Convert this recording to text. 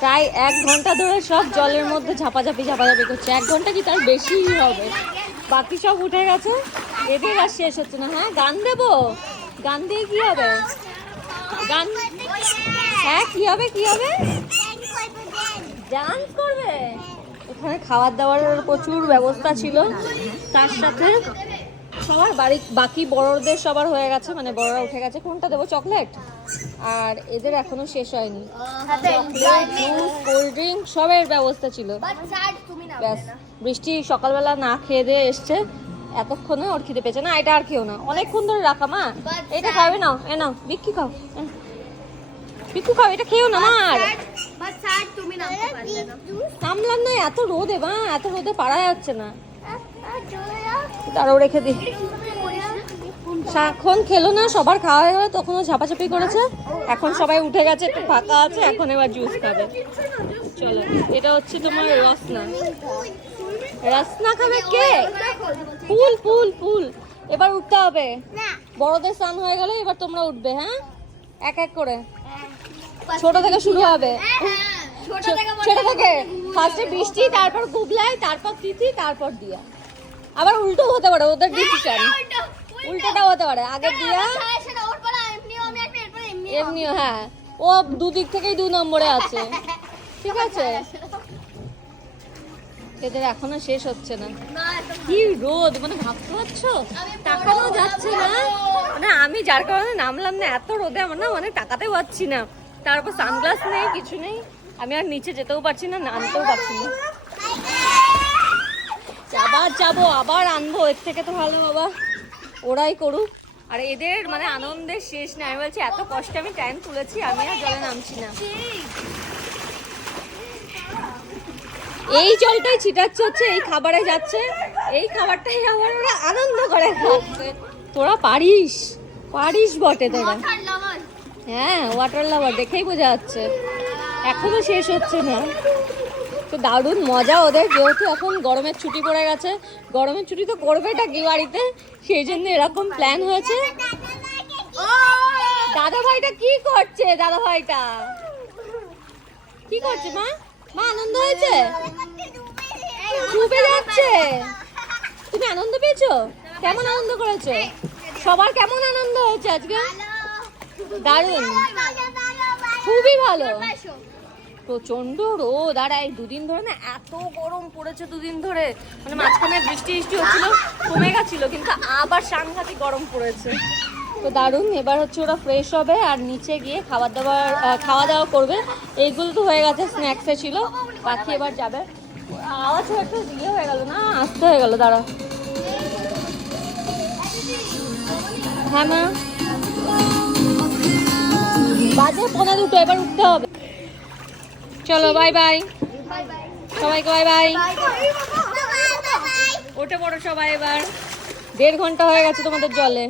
প্রায় এক ঘণ্টা ধরে সব জলের মধ্যে ঝাপাঝাপি ঝাপাঝাপি করছে। এক ঘণ্টা কি তার বেশিই হবে? বাকি সব উঠে গেছে। এদের আর শেষ হচ্ছে না হ্যাঁ? গান দেবো? গান দিয়ে কি হবে? গান হ্যাঁ কি হবে কি হবে? ডান্স করবে? এখানে খাবার দাবারের প্রচুর ব্যবস্থা ছিল। তার সাথে সবার বাড়ি বাকি বড়দের সবার হয়ে গেছে মানে বড়রা উঠে গেছে। কোনটা দেবো? চকলেট? আর এদের এখনও শেষ হয়নি। চকলেট জুস কোল্ড ড্রিঙ্ক সবের ব্যবস্থা ছিল। ব্যাস বৃষ্টি সকালবেলা না খেয়ে দিয়ে এসছে। এতক্ষণে ওর খিদে পেয়েছে। না এটা আর খেও না। অনেকক্ষণ ধরে রাখা মা। এটা খাবে নাও এ নাও বিক্কি খাও। বিক্কু খাও এটা খেও না মার নামলাম না এত রোদে মা এত রোদে পারা যাচ্ছে না। তারও রেখে দিই। সারাক্ষণ খেলো না, সবার খাওয়া হয়ে গেল, তখনও ঝাপাঝাপি করেছে। এখন সবাই উঠে গেছে, একটু ফাঁকা আছে, এখন এবার জুস খাবে। চলো, এটা হচ্ছে তোমার রসনা। রসনা খাবে কে? ফুল ফুল ফুল। এবার উঠতে হবে। বড়দের স্নান হয়ে গেলে এবার তোমরা উঠবে হ্যাঁ? এক এক করে। ছোট থেকে শুরু হবে। ছোট থেকে। ফার্স্টে বৃষ্টি, তারপর গুবলাই তারপর তিথি, তারপর দিয়া। আবার উল্টো হতে পারে ওদের ডিসিশন উল্টোটাও হতে পারে। আগে দিয়া এমনিও হ্যাঁ। ও দুদিক থেকেই দু নম্বরে আছে। ঠিক আছে? এদের এখনও শেষ হচ্ছে না। কি রোদ মানে ভাবতে পারছ? তাকানো যাচ্ছে না। মানে আমি যার কারণে নামলাম না এত রোদে আমার না মানে তাকাতে পারছি না। তারপর সানগ্লাস নেই কিছু নেই। আমি আর নিচে যেতেও পারছি না নামতেও পারছি না। আবার যাব আবার আনব এর থেকে তো ভালো বাবা। ওরাই করুক। আর এদের মানে আনন্দের শেষ নাই আমি বলছি এত কষ্টে আমি টাইম তুলেছি আমি আর জলে নামছি না। এই জলটাই ছিটাচ্ছে হচ্ছে এই খাবারে যাচ্ছে। এই খাবারটাই আবার ওরা আনন্দ করে খাচ্ছে। তোরা পারিস পারিস বটে তোরা। হ্যাঁ ওয়াটার লাভার দেখেই বোঝা যাচ্ছে। এখনও শেষ হচ্ছে না। তো দারুণ মজা ওদের, যেহেতু এখন গরমের ছুটি পড়ে গেছে। গরমের ছুটি তো করবেটা কি বাড়িতে সেই জন্য এরকম প্ল্যান হয়েছে। দাদা ভাইটা কি করছে? দাদা ভাইটা কি করছে, মা? মা, আনন্দ হয়েছে? ডুবে যাচ্ছে? তুমি আনন্দ পেয়েছ? কেমন আনন্দ করেছ? সবার কেমন আনন্দ হয়েছে আজকে? দারুণ। খুবই ভালো। প্রচণ্ড রোদ। আর এই দুদিন ধরে না এত গরম পড়েছে দুদিন ধরে। মানে মাঝখানে বৃষ্টি বৃষ্টি হচ্ছিল, কমে গেছিল, কিন্তু আবার সাংঘাতিক গরম পড়েছে। তো দারুণ, এবার হচ্ছে ওরা ফ্রেশ হবে আর নিচে গিয়ে খাবার দাবার খাওয়া দাওয়া করবে। এইগুলো তো হয়ে গেছে স্ন্যাক্সে ছিল। পাখি এবার যাবে। আওয়াজ একটা ইয়ে হয়ে গেল না? আসতে হয়ে গেল, দাঁড়া। হ্যাঁ মা। বাজে পনেরো দুটো, এবার উঠতে হবে। চলো বাই বাই সবাইকে বাই বাই ওঠে পড়ো সবাই এবার। দেড় ঘণ্টা হয়ে গেছে তোমাদের জলে।